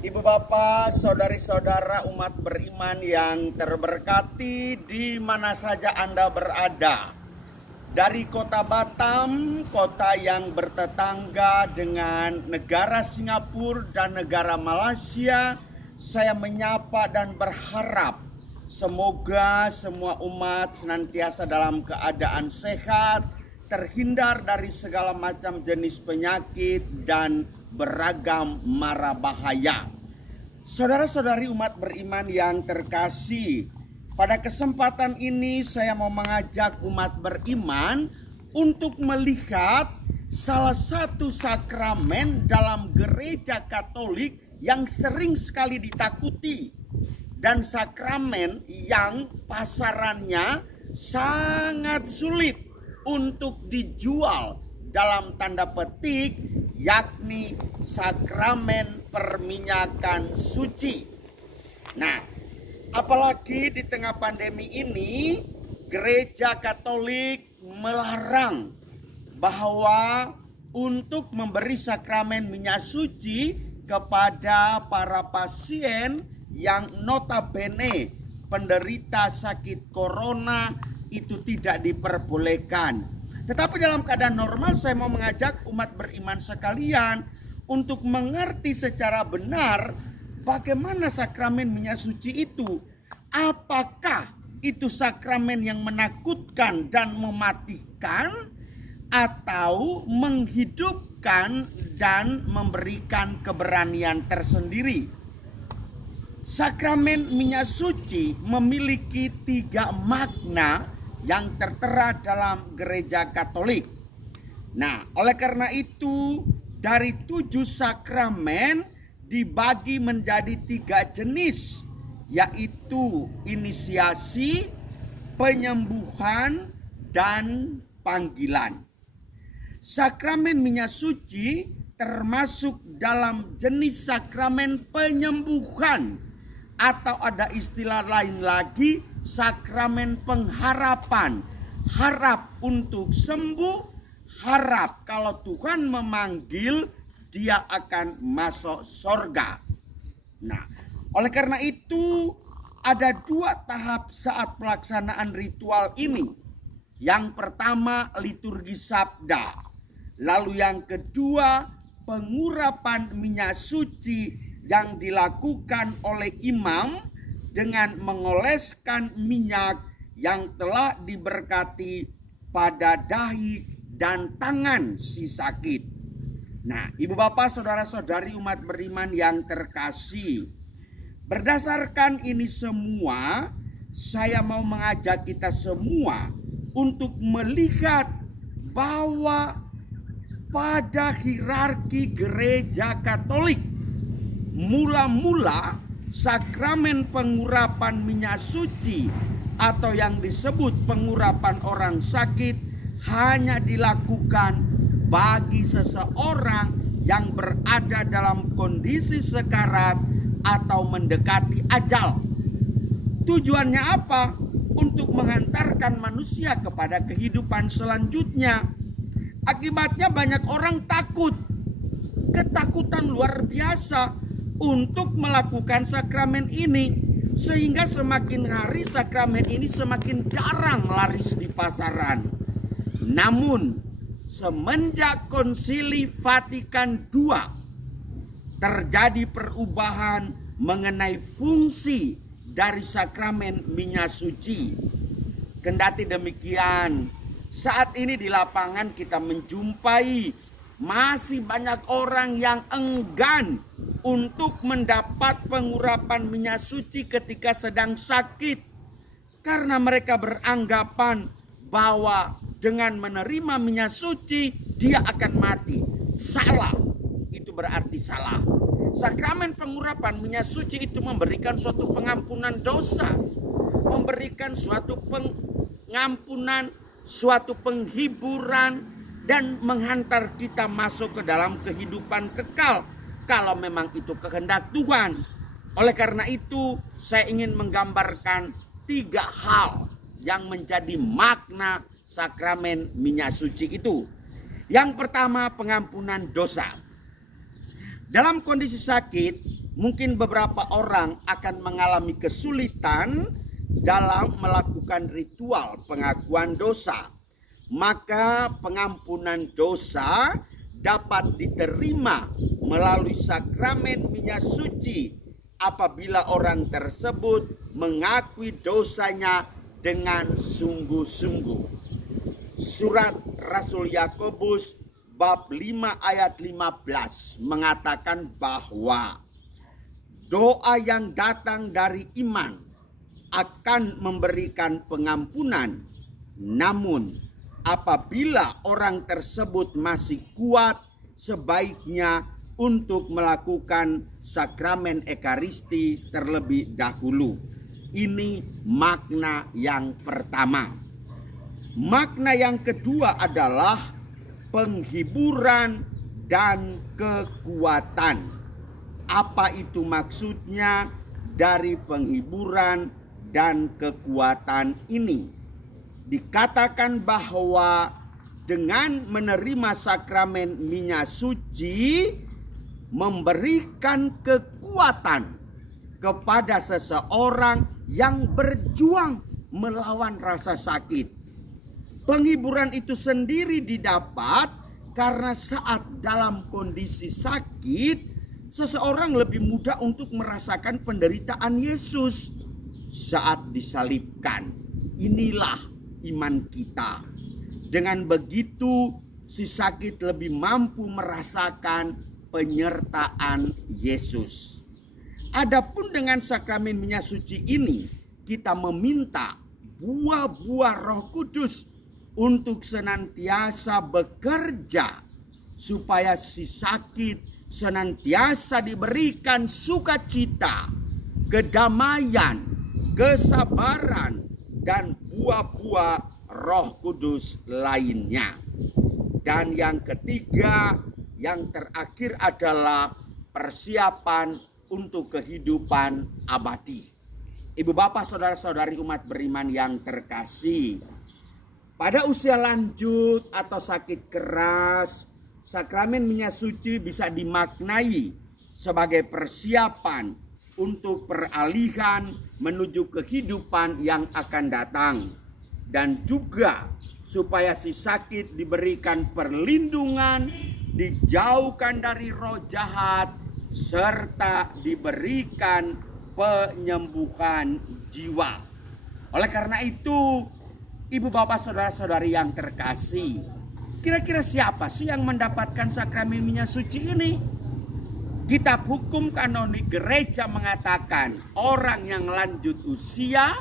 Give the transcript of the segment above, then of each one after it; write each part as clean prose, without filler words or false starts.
Ibu bapak, saudari-saudara umat beriman yang terberkati di mana saja Anda berada. Dari kota Batam, kota yang bertetangga dengan negara Singapura dan negara Malaysia, saya menyapa dan berharap semoga semua umat senantiasa dalam keadaan sehat, terhindar dari segala macam jenis penyakit dan beragam mara bahaya. Saudara-saudari umat beriman yang terkasih, pada kesempatan ini saya mau mengajak umat beriman untuk melihat salah satu sakramen dalam gereja Katolik yang sering sekali ditakuti, dan sakramen yang pasarannya sangat sulit untuk dijual dalam tanda petik, yakni sakramen perminyakan suci. Nah, apalagi di tengah pandemi ini, gereja Katolik melarang bahwa untuk memberi sakramen minyak suci kepada para pasien yang notabene penderita sakit corona itu tidak diperbolehkan. Tetapi dalam keadaan normal saya mau mengajak umat beriman sekalian untuk mengerti secara benar bagaimana sakramen minyak suci itu. Apakah itu sakramen yang menakutkan dan mematikan, atau menghidupkan dan memberikan keberanian tersendiri? Sakramen minyak suci memiliki 3 makna yang tertera dalam gereja Katolik. Nah, oleh karena itu dari 7 sakramen dibagi menjadi 3 jenis, yaitu inisiasi, penyembuhan, dan panggilan. Sakramen minyak suci termasuk dalam jenis sakramen penyembuhan, atau ada istilah lain lagi, sakramen pengharapan. Harap untuk sembuh, harap kalau Tuhan memanggil dia akan masuk sorga. Nah, oleh karena itu ada 2 tahap saat pelaksanaan ritual ini. Yang pertama liturgi sabda, lalu yang kedua pengurapan minyak suci yang dilakukan oleh imam dengan mengoleskan minyak yang telah diberkati pada dahi dan tangan si sakit. Nah, ibu bapak, saudara-saudari umat beriman yang terkasih, berdasarkan ini semua, saya mau mengajak kita semua untuk melihat bahwa pada hierarki gereja Katolik, mula-mula sakramen pengurapan minyak suci atau yang disebut pengurapan orang sakit hanya dilakukan bagi seseorang yang berada dalam kondisi sekarat atau mendekati ajal. Tujuannya apa? Untuk menghantarkan manusia kepada kehidupan selanjutnya. Akibatnya banyak orang takut, ketakutan luar biasa untuk melakukan sakramen ini, sehingga semakin hari sakramen ini semakin jarang laris di pasaran. Namun semenjak Konsili Vatikan II terjadi perubahan mengenai fungsi dari sakramen minyak suci. Kendati demikian, saat ini di lapangan kita menjumpai masih banyak orang yang enggan untuk mendapat pengurapan minyak suci ketika sedang sakit, karena mereka beranggapan bahwa dengan menerima minyak suci dia akan mati. Salah, itu berarti salah. Sakramen pengurapan minyak suci itu memberikan suatu pengampunan dosa, memberikan suatu pengampunan, suatu penghiburan, dan menghantar kita masuk ke dalam kehidupan kekal kalau memang itu kehendak Tuhan. Oleh karena itu saya ingin menggambarkan 3 hal yang menjadi makna sakramen minyak suci itu. Yang pertama, pengampunan dosa. Dalam kondisi sakit, Mungkin beberapa orang akan mengalami kesulitan dalam melakukan ritual pengakuan dosa. Maka pengampunan dosa dapat diterima melalui sakramen minyak suci apabila orang tersebut mengakui dosanya dengan sungguh-sungguh. Surat Rasul Yakobus bab 5 ayat 15 mengatakan bahwa doa yang datang dari iman akan memberikan pengampunan. Namun apabila orang tersebut masih kuat, sebaiknya untuk melakukan sakramen Ekaristi terlebih dahulu. Ini makna yang pertama. Makna yang kedua adalah penghiburan dan kekuatan. Apa itu maksudnya dari penghiburan dan kekuatan ini? Dikatakan bahwa dengan menerima sakramen minyak suci memberikan kekuatan kepada seseorang yang berjuang melawan rasa sakit. Penghiburan itu sendiri didapat karena saat dalam kondisi sakit, seseorang lebih mudah untuk merasakan penderitaan Yesus saat disalibkan. Inilah iman kita. Dengan begitu, si sakit lebih mampu merasakan penyertaan Yesus. Adapun dengan sakramen minyak suci ini, kita meminta buah-buah Roh Kudus untuk senantiasa bekerja supaya si sakit senantiasa diberikan sukacita, kedamaian, kesabaran, dan buah-buah Roh Kudus lainnya. Dan yang ketiga, yang terakhir adalah persiapan untuk kehidupan abadi. Ibu bapak saudara-saudari umat beriman yang terkasih, pada usia lanjut atau sakit keras, sakramen minyak suci bisa dimaknai sebagai persiapan untuk peralihan menuju kehidupan yang akan datang. Dan juga supaya si sakit diberikan perlindungan, dijauhkan dari roh jahat, serta diberikan penyembuhan jiwa. Oleh karena itu, ibu bapak saudara-saudari yang terkasih, kira-kira siapa sih yang mendapatkan sakramen minyak suci ini? Kitab Hukum Kanonik Gereja mengatakan orang yang lanjut usia,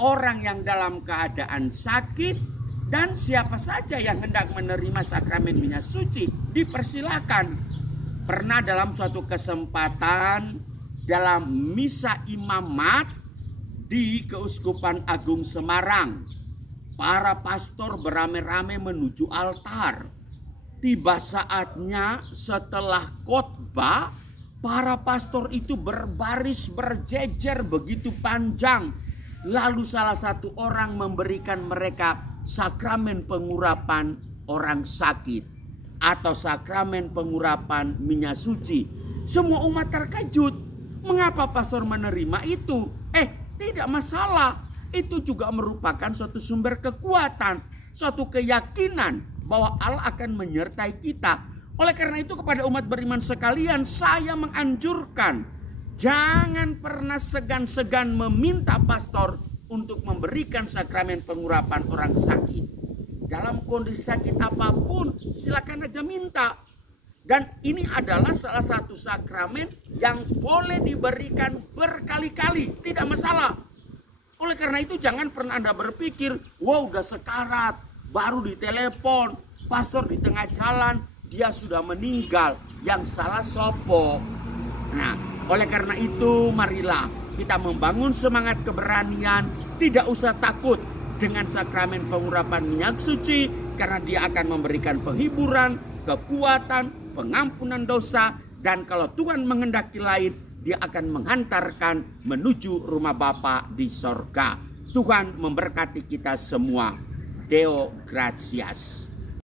orang yang dalam keadaan sakit, dan siapa saja yang hendak menerima sakramen minyak suci dipersilakan. Pernah dalam suatu kesempatan dalam misa imamat di Keuskupan Agung Semarang, para pastor beramai-ramai menuju altar. Tiba saatnya setelah khotbah, para pastor itu berbaris berjejer begitu panjang. Lalu salah satu orang memberikan mereka sakramen pengurapan orang sakit atau sakramen pengurapan minyak suci. Semua umat terkejut. Mengapa pastor menerima itu? Tidak masalah. Itu juga merupakan suatu sumber kekuatan, suatu keyakinan bahwa Allah akan menyertai kita. Oleh karena itu kepada umat beriman sekalian, saya menganjurkan jangan pernah segan-segan meminta pastor untuk memberikan sakramen pengurapan orang sakit. Dalam kondisi sakit apapun, silakan aja minta. Dan ini adalah salah satu sakramen yang boleh diberikan berkali-kali, tidak masalah. Oleh karena itu jangan pernah Anda berpikir, wah udah sekarat, baru ditelepon, pastor di tengah jalan, dia sudah meninggal, yang salah sopo. Nah, oleh karena itu marilah kita membangun semangat keberanian, tidak usah takut dengan sakramen pengurapan minyak suci, karena dia akan memberikan penghiburan, kekuatan, pengampunan dosa, dan kalau Tuhan menghendaki lain, dia akan menghantarkan menuju rumah Bapa di sorga. Tuhan memberkati kita semua. Deo gratias.